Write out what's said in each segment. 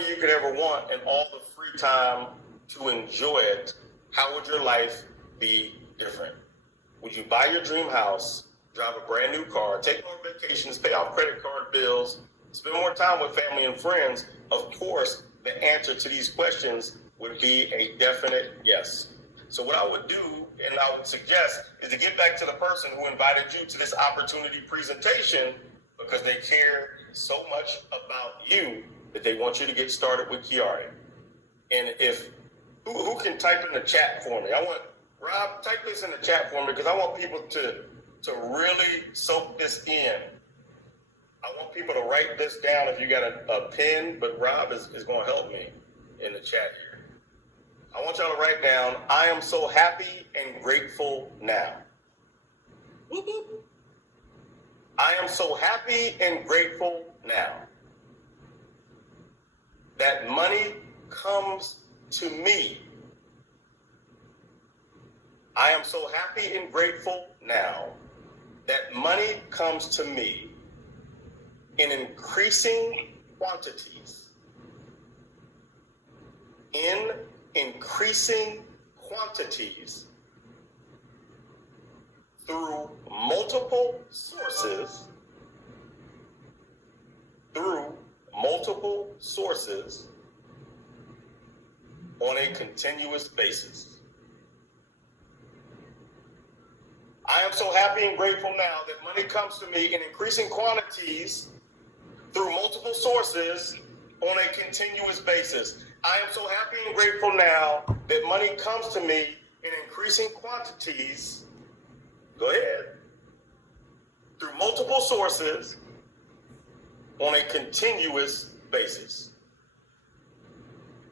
money you could ever want and all the free time to enjoy it, how would your life be different? Would you buy your dream house, drive a brand new car, take more vacations, pay off credit card bills, spend more time with family and friends? Of course, the answer to these questions would be a definite yes. So what I would do, and I would suggest, is to get back to the person who invited you to this opportunity presentation, because they care so much about you that they want you to get started with QuiAri. And if, who can type in the chat for me? I want, Rob, type this in the chat for me, because I want people to really soak this in. I want people to write this down if you got a pen, but Rob is going to help me in the chat here. I want y'all to write down, I am so happy and grateful now. I am so happy and grateful now that money comes to me. I am so happy and grateful now that money comes to me in increasing quantities. In increasing quantities through multiple sources, on a continuous basis. I am so happy and grateful now that money comes to me in increasing quantities through multiple sources on a continuous basis. I am so happy and grateful now that money comes to me in increasing quantities, go ahead, through multiple sources on a continuous basis.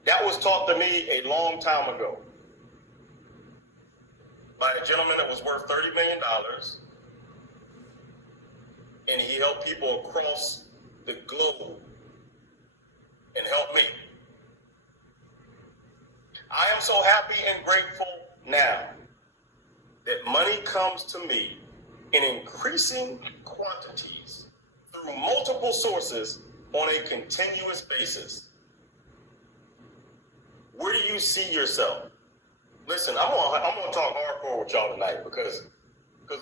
That was taught to me a long time ago by a gentleman that was worth $30 million, and he helped people across the globe and helped me. I am so happy and grateful now that money comes to me in increasing quantities through multiple sources on a continuous basis. Where do you see yourself? Listen, I'm gonna talk hardcore with y'all tonight because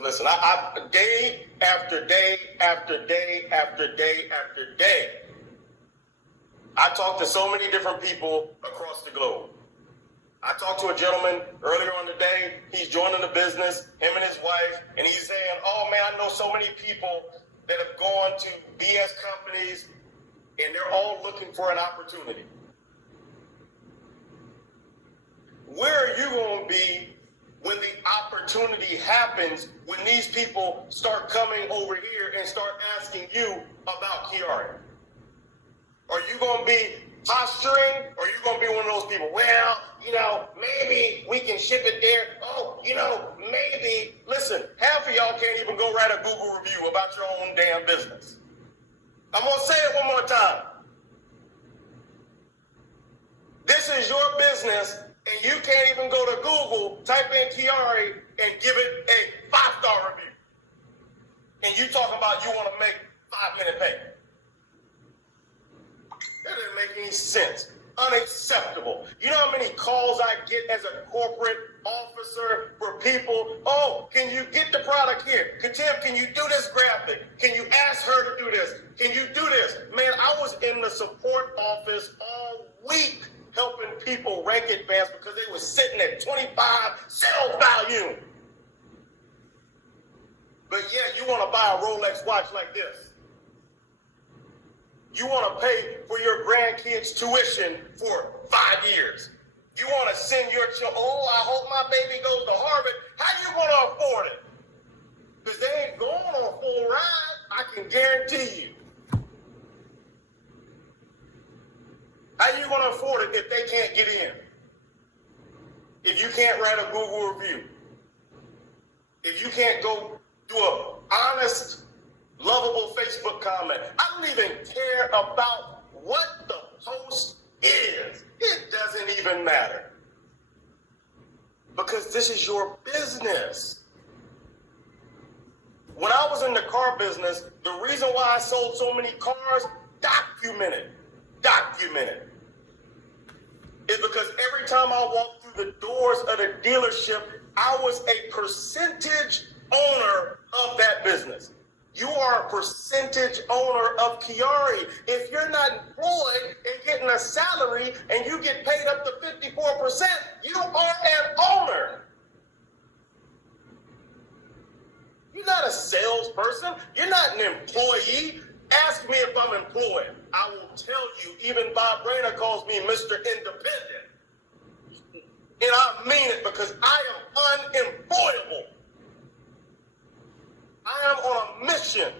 listen, I day after day after day after day after day, I talk to so many different people across the globe. I talked to a gentleman earlier on today. He's joining the business, him and his wife, and he's saying, oh man, I know so many people that have gone to BS companies and they're all looking for an opportunity. Where are you going to be when the opportunity happens, when these people start coming over here and start asking you about QuiAri? Are you going to be posturing, or are you going to be one of those people, well, you know, maybe we can ship it there. Oh, you know, maybe. Listen, half of y'all can't even go write a Google review about your own damn business. I'm going to say it one more time. This is your business, and you can't even go to Google, type in QuiAri, and give it a 5-star review. And you talking about you want to make 5-minute pay. That doesn't make any sense. Unacceptable. You know how many calls I get as a corporate officer for people? Oh, can you get the product here? Tim, can you do this graphic? Can you ask her to do this? Can you do this? Man, I was in the support office all week helping people rank advance because they were sitting at 25 sales volume. But yeah, you want to buy a Rolex watch like this. You want to pay for your grandkids' tuition for 5 years. You want to send your children, oh, I hope my baby goes to Harvard. How you going to afford it? Because they ain't going on a full ride, I can guarantee you. How you going to afford it if they can't get in? If you can't write a Google review? If you can't go do an honest, lovable Facebook comment? I don't even care about what the post is. It doesn't even matter. Because this is your business. When I was in the car business, the reason why I sold so many cars, documented. every time I walked through the doors of the dealership, I was a percentage owner of that business. You are a percentage owner of QuiAri. If you're not employed and getting a salary and you get paid up to 54%, you are an owner. You're not a salesperson. You're not an employee. Ask me if I'm employed. I will tell you, even Bob Brainer calls me Mr. Independent. And I mean it because I am unemployable. I am on a mission.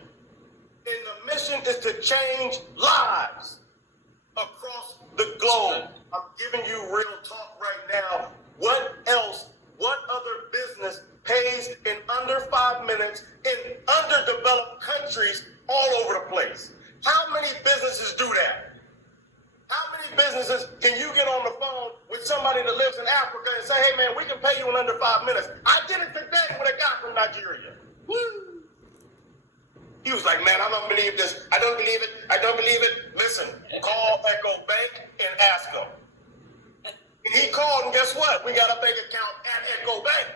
And the mission is to change lives across the globe. I'm giving you real talk right now. What else, what other business pays in under 5 minutes in underdeveloped countries all over the place? How many businesses do that? How many businesses can you get on the phone with somebody that lives in Africa and say, hey man, we can pay you in under 5 minutes? I did it today with a guy from Nigeria. Woo! He was like, man, I don't believe this. I don't believe it. I don't believe it. Listen, call Echo Bank and ask them. And he called, and guess what? We got a bank account at Echo Bank.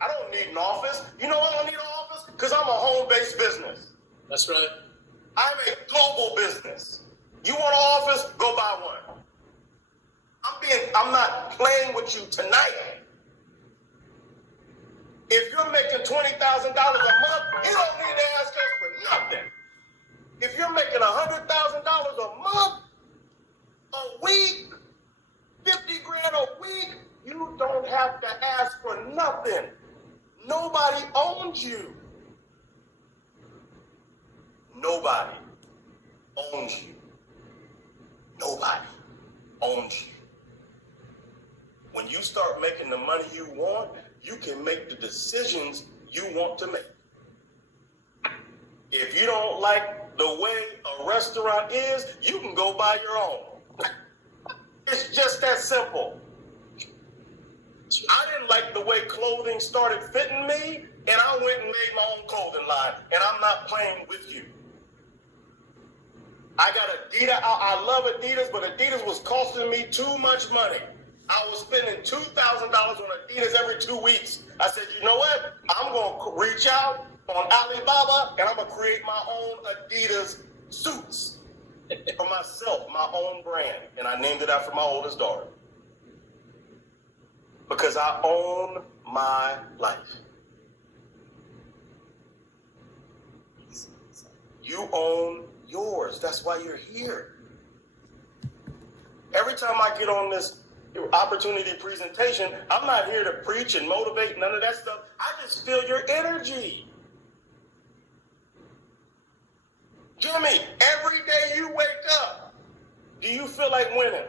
I don't need an office. You know why I don't need an office? Because I'm a home-based business. That's right. I'm a global business. You want an office? Go buy one. I'm not playing with you tonight. If you're making $20,000 a month, you don't need to ask us for nothing. If you're making $100,000 a month, a week, 50 grand a week, you don't have to ask for nothing. Nobody owns you. Nobody owns you. Nobody owns you. When you start making the money you want, you can make the decisions you want to make. If you don't like the way a restaurant is, you can go buy your own. It's just that simple. I didn't like the way clothing started fitting me, and I went and made my own clothing line, and I'm not playing with you. I got Adidas. I love Adidas, but Adidas was costing me too much money. I was spending $2,000 on Adidas every 2 weeks. I said, you know what? I'm going to reach out on Alibaba, and I'm going to create my own Adidas suits for myself, my own brand. And I named it after my oldest daughter. Because I own my life. You own yours. That's why you're here. Every time I get on this opportunity presentation, I'm not here to preach and motivate, none of that stuff. I just feel your energy. Jimmy, every day you wake up, do you feel like winning?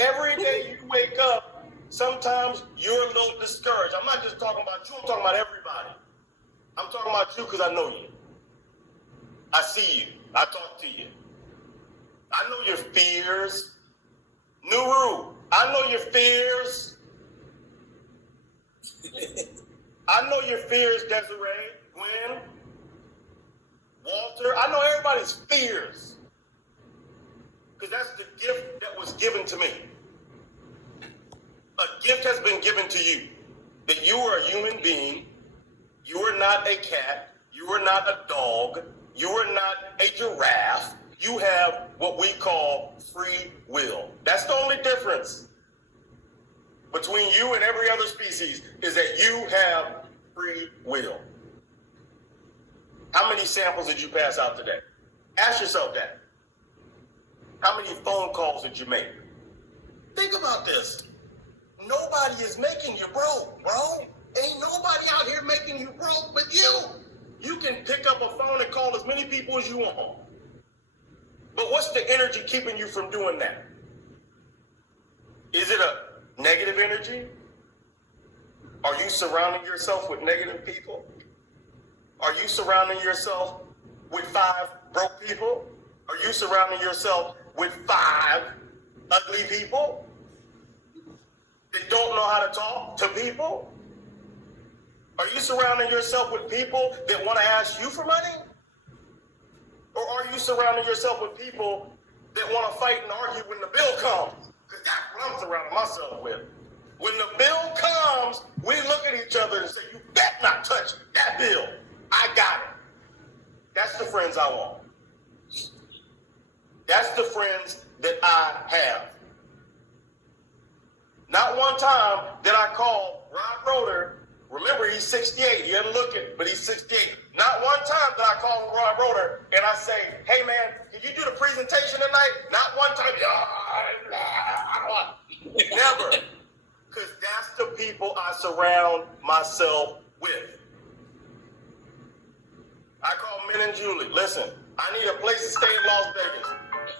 Every day you wake up, sometimes you're a little discouraged. I'm not just talking about you, I'm talking about everybody. I'm talking about you because I know you. I see you. I talk to you. I know your fears. Nuru, I know your fears. I know your fears, Desiree, Gwen, Walter. I know everybody's fears. Because that's the gift that was given to me. A gift has been given to you. That you are a human being. You are not a cat. You are not a dog. You are not a giraffe. You have what we call free will. That's the only difference between you and every other species, is that you have free will. How many samples did you pass out today? Ask yourself that. How many phone calls did you make? Think about this. Nobody is making you broke, bro. Ain't nobody out here making you broke but you. You can pick up a phone and call as many people as you want. But what's the energy keeping you from doing that? Is it a negative energy? Are you surrounding yourself with negative people? Are you surrounding yourself with 5 broke people? Are you surrounding yourself with 5 ugly people that don't know how to talk to people? Are you surrounding yourself with people that want to ask you for money? Or are you surrounding yourself with people that want to fight and argue when the bill comes? Because that's what I'm surrounding myself with. When the bill comes, we look at each other and say, you better not touch that bill. I got it. That's the friends I want. That's the friends that I have. Not one time did I call Rob Roeder. Remember, he's 68. He doesn't look it, but he's 68. Not one time did I call Rob Roeder and I say, hey, man, can you do the presentation tonight? Not one time. Never. Because that's the people I surround myself with. I call Min and Julie. Listen, I need a place to stay in Las Vegas.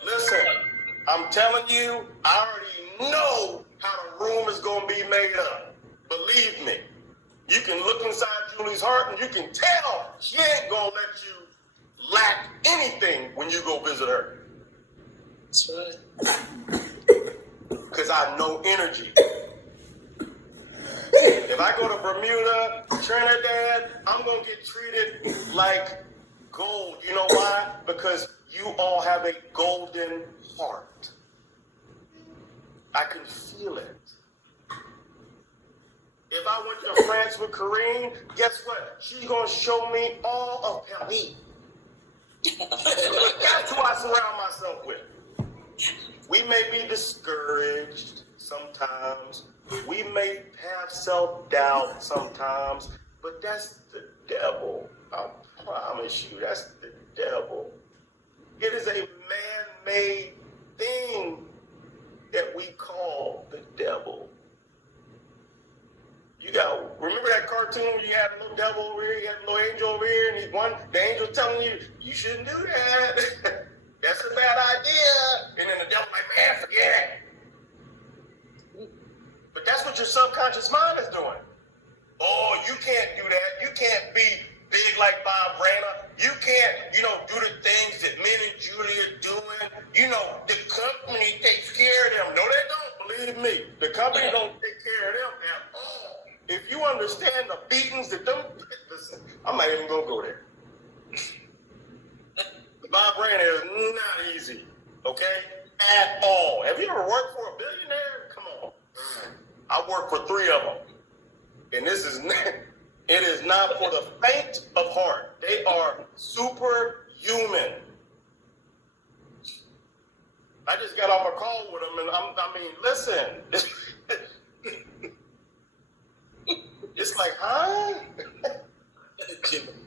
Listen, I'm telling you, I already know how the room is going to be made up. Believe me. You can look inside Julie's heart and you can tell she ain't going to let you lack anything when you go visit her. That's right. Because I know energy. If I go to Bermuda, Trinidad, I'm going to get treated like gold. You know why? Because you all have a golden heart. I can feel it. If I went to France with Karine, guess what? She's going to show me all of Paris. That's who I surround myself with. We may be discouraged sometimes. We may have self-doubt sometimes, but that's the devil. I promise you, that's the devil. It is a man-made thing that we call the devil. You got, remember that cartoon where you had a little devil over here, you had a little angel over here, and the angel telling you, you shouldn't do that. That's a bad idea. And then the devil like, man, forget it. But that's what your subconscious mind is doing. Oh, you can't do that. You can't be big like Bob Rayner. You can't, do the things that Min and Julie are doing. The company takes care of them. No, they don't. Believe me. The company don't take care of them at all. If you understand the beatings that them, listen, I'm not even going to go there. Bob Rayner is not easy, okay? At all. Have you ever worked for a billionaire? Come on. I worked for 3 of them. And it is not for the faint of heart. They are superhuman. I just got off a call with them, and listen. It's like, huh?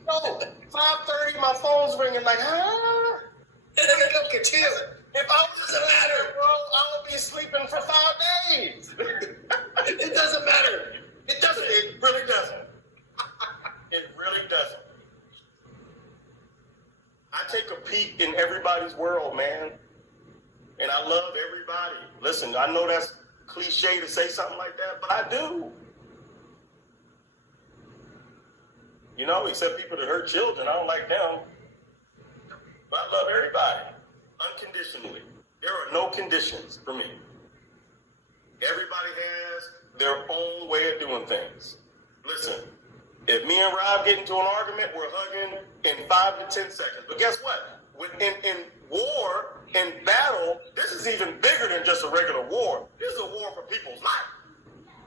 No, 5:30, my phone's ringing like, huh? Look at you. If I was a matter, bro, I would be sleeping for 5 days. It doesn't matter. It doesn't. It really doesn't. It really doesn't. I take a peek in everybody's world, man. And I love everybody. Listen, I know that's cliche to say something like that, but I do. Except people that hurt children. I don't like them. But I love everybody. Unconditionally. There are no conditions for me. Everybody has their own way of doing things. Listen, if me and Rob get into an argument, we're hugging in 5 to 10 seconds. But guess what? In war, in battle, this is even bigger than just a regular war. This is a war for people's life.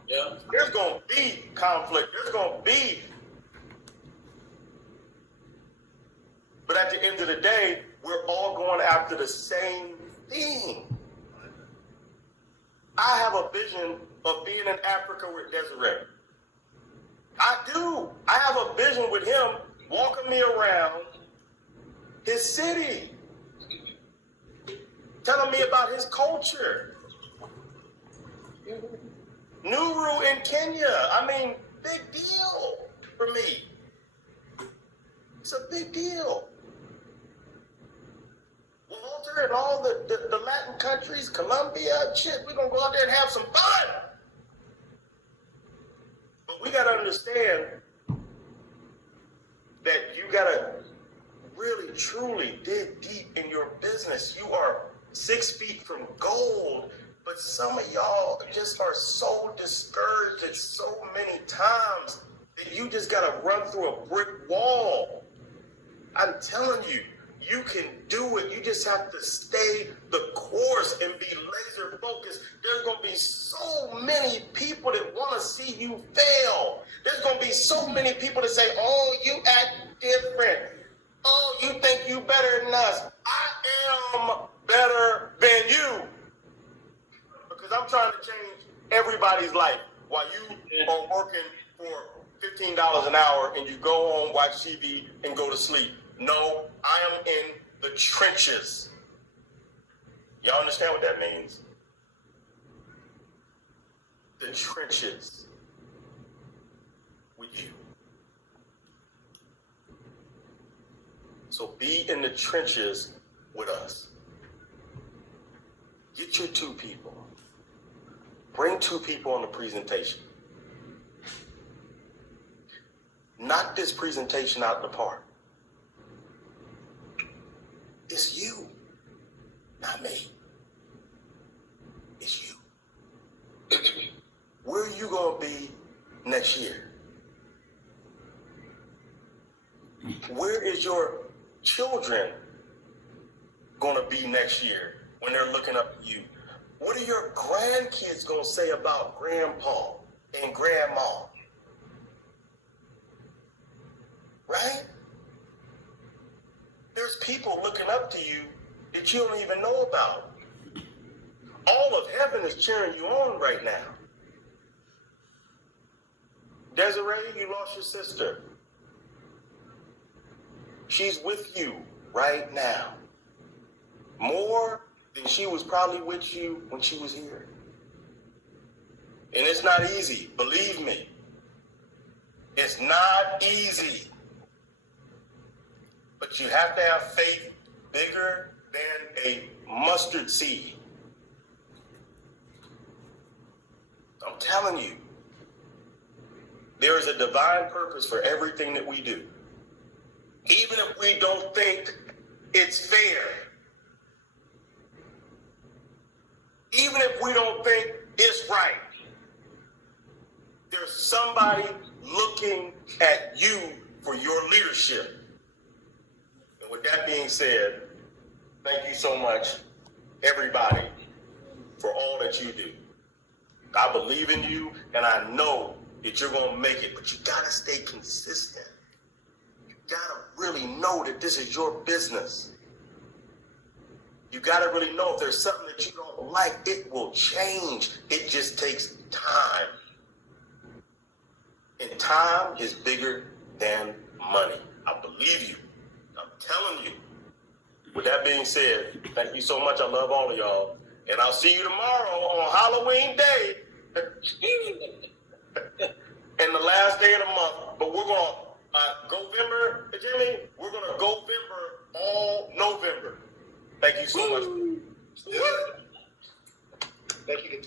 Yeah. There's going to be conflict. There's going to be. But at the end of the day, we're all going after the same thing. I have a vision of being in Africa with Desiree. I do. I have a vision with him walking me around his city, telling me about his culture. Nuru in Kenya. Big deal for me. It's a big deal. Walter and all the Latin countries, Colombia, shit, we're going to go out there and have some fun. But we got to understand that you got to really, truly dig deep in your business. You are 6 feet from gold, but some of y'all just are so discouraged at so many times that you just got to run through a brick wall. I'm telling you, You can do it. You just have to stay the course and be laser focused. There's going to be so many people that want to see you fail. There's going to be so many people that say, oh, you act different. Oh, you think you better than us. I am better than you. Because I'm trying to change everybody's life while you are working for $15 an hour and you go home, watch TV, and go to sleep. No, I am in the trenches. Y'all understand what that means? The trenches with you. So be in the trenches with us. Get your 2 people. Bring 2 people on the presentation. Knock this presentation out the park. It's you, not me. It's you. Where are you going to be next year? Where is your children going to be next year when they're looking up at you? What are your grandkids going to say about grandpa and grandma? Right? There's people looking up to you that you don't even know about. All of heaven is cheering you on right now. Desiree, you lost your sister. She's with you right now. More than she was probably with you when she was here. And it's not easy, believe me. It's not easy. But you have to have faith bigger than a mustard seed. I'm telling you, there is a divine purpose for everything that we do. Even if we don't think it's fair. Even if we don't think it's right. There's somebody looking at you for your leadership. And with that being said, thank you so much, everybody, for all that you do. I believe in you, and I know that you're going to make it, but you got to stay consistent. You got to really know that this is your business. You got to really know if there's something that you don't like, it will change. It just takes time. And time is bigger than money. I believe you. I'm telling you. With that being said, thank you so much. I love all of y'all. And I'll see you tomorrow on Halloween Day. And the last day of the month. But we're going to Govember, Jimmy, we're going to Govember all November. Thank you so much. Thank you.